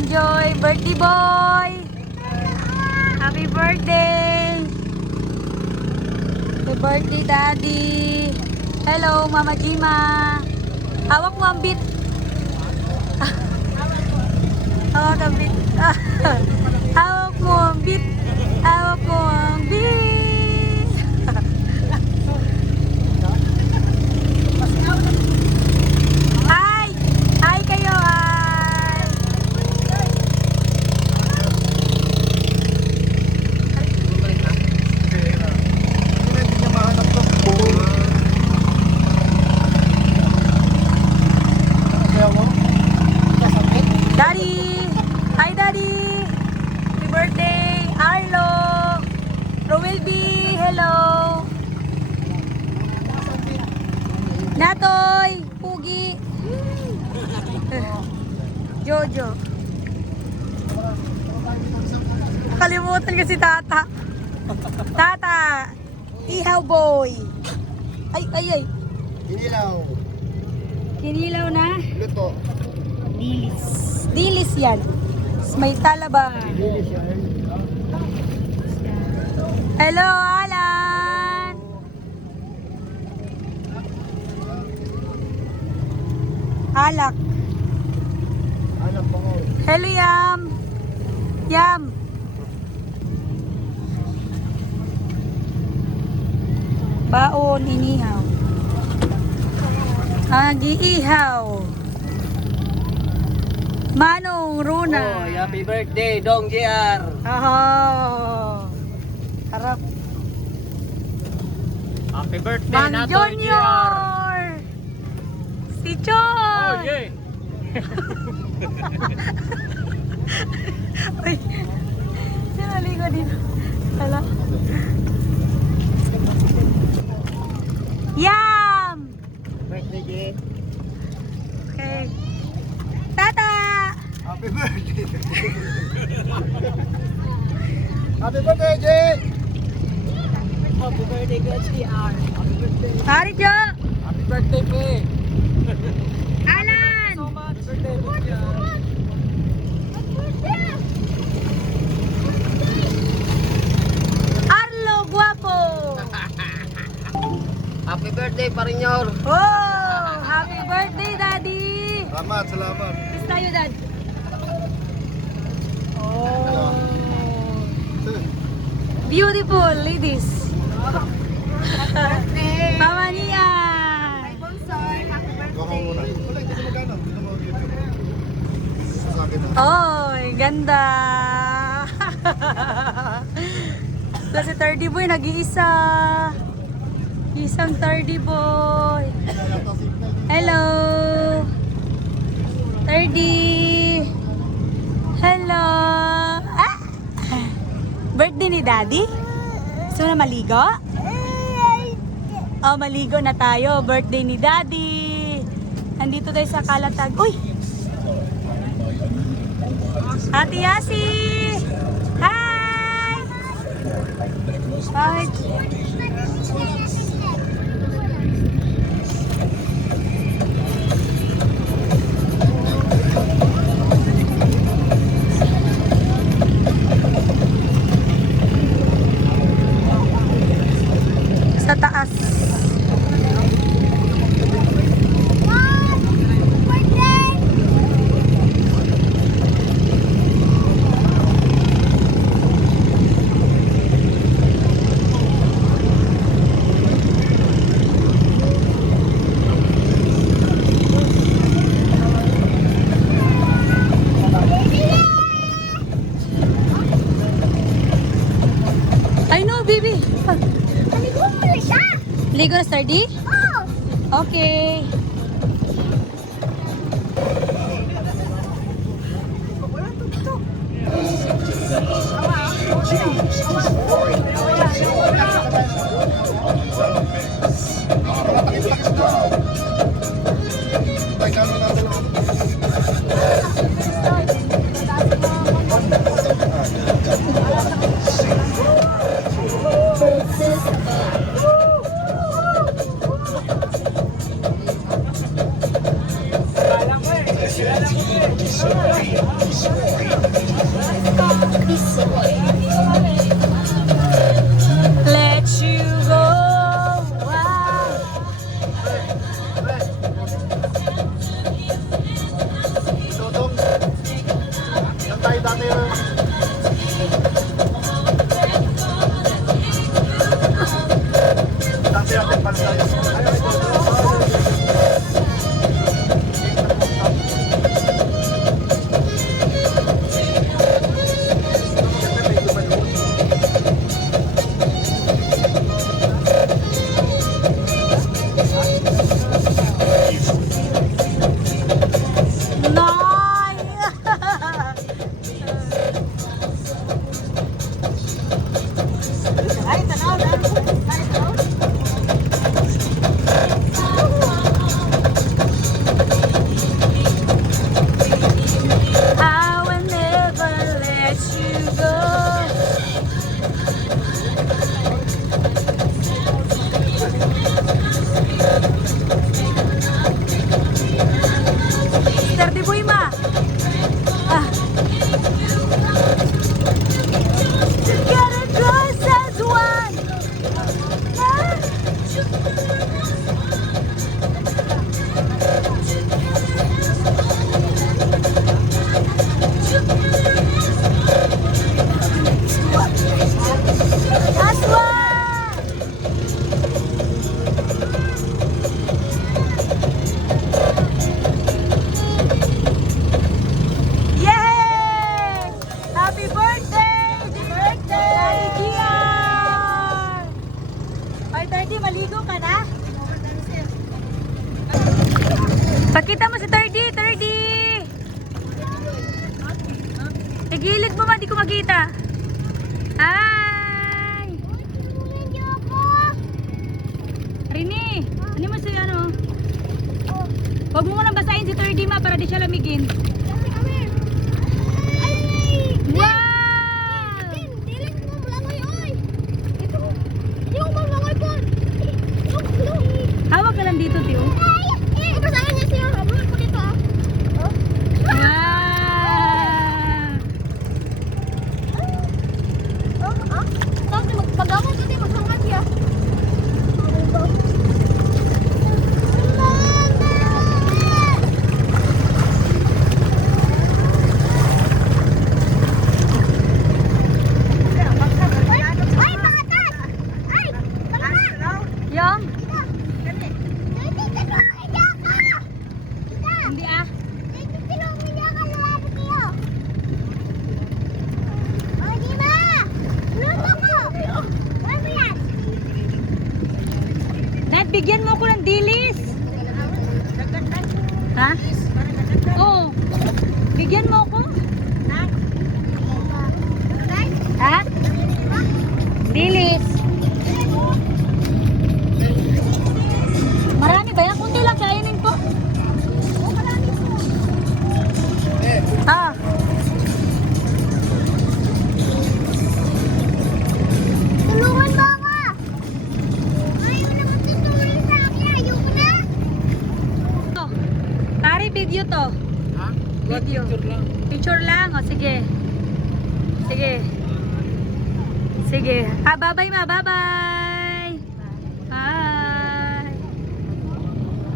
Enjoy! Birthday boy! Happy birthday! Happy birthday, Daddy! Hello, Mama Jima! Hawak mo ang beat! Hawak ang beat! Hawak mo ang beat! Hawak mo ang beat! Hi! Hi kayo! Hi! Daddy! Hi, Daddy! Happy birthday! Arlo! Rowelby! Hello! Natoy! Pugi! Jojo! Kalimutan kasi Tata! Tata! Ihaw boy! Ay, ay, ay! Inilaw. Kinilaw na? Luto. Dilis. Dilis yan. May talaba. Hello, Alan! Alak. Anak ko. Hello, Yam. Yam. Baon, inihaw. Agi-ihaw. Manong, Runa. Oh, happy birthday, Dong JR. Oh. Harap. Happy birthday, Mang Nato Junior. Si Chon. Oh, yeah. Uy. Sinali ko dito. Hala. Yam! Birthday, Jay. Okay. Tata! Happy birthday. Happy birthday, Jay. Happy birthday, JR. Happy birthday. Hari Jo! Happy birthday, Pe. Alan! So much. Happy birthday, JR. Arlo Guapo! Happy birthday, Parinyor. Oh! Happy birthday, Daddy! Salamat, salamat. Kiss tayo, Dad. Oh! Beautiful ladies. Mama Nia. Go home muna. Wala, hindi ko magano. Hindi ko mag-YouTube. Sa akin na. Oh, ganda. Plus si 30 boy nag-iisa. Isang 30 boy. Hello. 30. Hello. Ah! Birthday ni Daddy? Gusto na maligo? Oh, maligo na tayo. Birthday ni Daddy. Nandito tayo sa Kalatag. Uy! Ate Yasi! Hi! Hi! Sa taas. I know, baby. Ligo na, Stardy? Okay. dati yung... Dati natin pala yung... Ayaw, ito. I will never let you go. Sister Di Boy Ma. Ah. Together close as one. Ah. Aswa! Yay! Happy birthday! Daddy Gian! Ay, Tardy, maligo ka na? Pakita mo si Tardy, Tardy! Igilid mo ba? Di ko makita. Hi! Rini, ano mo si ano? Huwag mo munang basahin si Tardy ma para di siya lamigin. Wow! Hawak ka lang dito, Tio. Wow! Yung? Hindi ah. Nat, bigyan mo ko ng dilis. Ha? Oo. Bigyan mo ko. Ha? Dilis. Marami ba yan? Kunti lang kainin ko. Ah. Tulungan mo ako! Ayaw naman tutulong sa akin. Ayoko na! To. Pare, video to. Ha? Video. Picture lang. Picture lang. O, sige. Sige. Sige. Ah, bye-bye ma. Bye-bye.